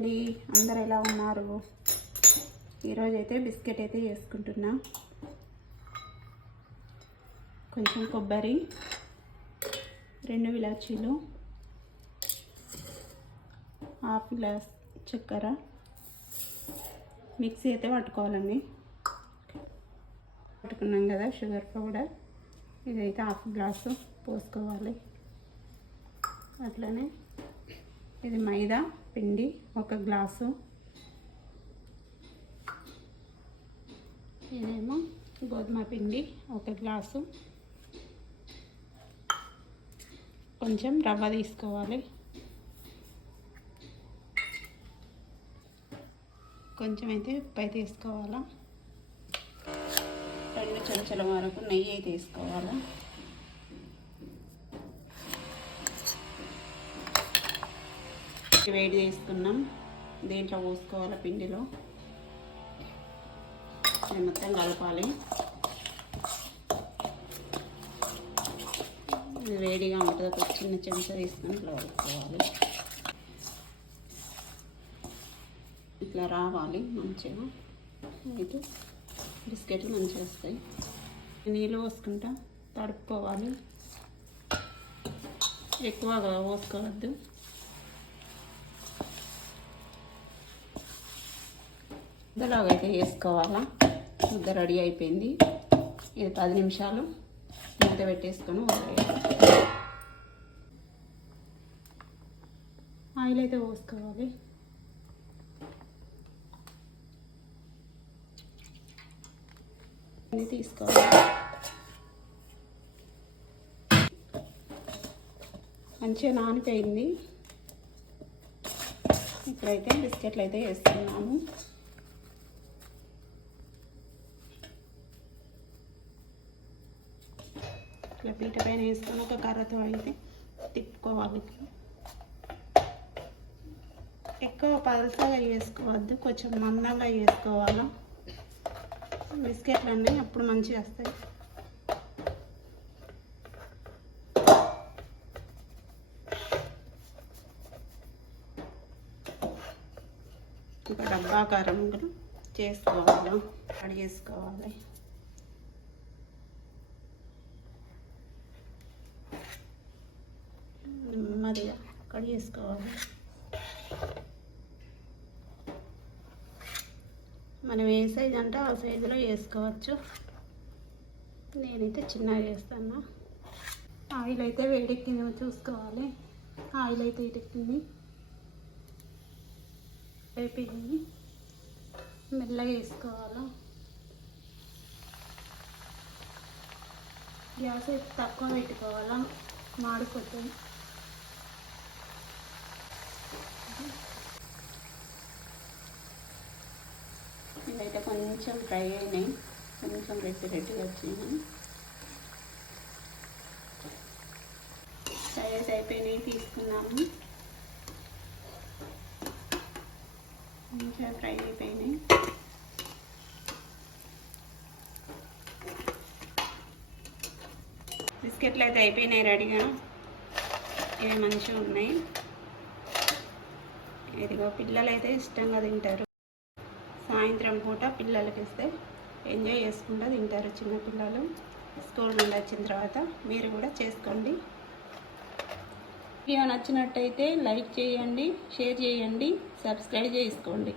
అండి అందరు ఎలా ఉన్నారు? ఈరోజైతే అయితే బిస్కెట్ అయితే చేసుకుంటున్నా. కొంచెం కొబ్బరి రెండు విలాచీలు హాఫ్ గ్లాస్ చక్కెర. మిక్సీ అయితే పట్టుకోవాలండి. పట్టుకున్నాం కదా షుగర్ పౌడర్. ఇదైతే హాఫ్ గ్లాసు పోసుకోవాలి. అట్లనే ఇది మైదా. పిండి ఒక గ్లాసు. ఇదేమో గోధుమ పిండి ఒక గ్లాసు. కొంచెం రవ్వ తీసుకోవాలి. కొంచెం అయితే ఉప్పు అయితే వేసుకోవాలా. రెండు చెంచాల వరకు నెయ్యి అయితే వేసుకోవాలా. వేడి చేసుకున్నాం దీంట్లో పోసుకోవాలి పిండిలో? మొత్తం కలపాలి. ఇది వేడిగా ఉంటుంది. ఒక చిన్న చెంచా తీసుకొని ఇట్లా కలుపుకోవాలి. ఇట్లా రావాలి మంచిగా. అయితే బిస్కెట్లు మంచిగా వస్తాయి. నీళ్ళు పోసుకుంటా తడుపుకోవాలి. ఎక్కువగా పోసుకోవద్దు. ముద్దలాగైతే వేసుకోవాలా. ముద్ద రెడీ అయిపోయింది. ఇది పది నిమిషాలు మూత పెట్టేసుకొని వదిలేయాలి. ఆయిల్ అయితే పోసుకోవాలి. తీసుకోవాలి. మంచిగా నానిపోయింది. ఇప్పుడైతే బిస్కెట్లు అయితే వేస్తున్నాము ఇట్లా పీట పైన వేసుకొని ఒక కర్రతో అయితే తిప్పుకోవాలి. ఎక్కువ పలసగా వేసుకోవద్దు కొంచెం మందంగా వేసుకోవాలి? బిస్కెట్లు అన్నీ అప్పుడు మంచిగా వస్తాయి. ఇంకా డబ్బా కారం కూడా చేసుకోవాలి. అడిగేసుకోవాలి నెమ్మదిగా చేసుకోవాలి. మనం ఏ సైజ్ అంటే ఆ సైజులో వేసుకోవచ్చు నేనైతే చిన్నగా వేస్తాను ఆయిల్ అయితే వేడెక్కిందో చూసుకోవాలి. ఆయిల్ అయితే ఎక్కింది అయిపోయింది మెల్లగా వేసుకోవాలి. గ్యాస్ అయితే తక్కువ పెట్టుకోవాలా? మాడిపోతుంది. ఇదైతే కొంచెం ఫ్రై అయినాయి. కొంచెం రెడ్డి రెడ్డిగా వచ్చినాయి ఫ్రై అయిపోయినాయి తీసుకున్నాము మంచిగా ఫ్రై అయిపోయినాయి. బిస్కెట్లు అయితే అయిపోయినాయి రెడీగా. ఇవి మంచిగా ఉన్నాయి. ఇదిగో పిల్లలు అయితే ఇష్టంగా తింటారు. సాయంత్రం పూట పిల్లలకి ఇస్తే ఎంజాయ్ చేసుకుంటూ తింటారు చిన్నపిల్లలు స్కూల్ నుండి వచ్చిన తర్వాత మీరు కూడా చేసుకోండి. వీడియో నచ్చినట్టయితే లైక్ చేయండి షేర్ చేయండి సబ్స్క్రైబ్ చేసుకోండి.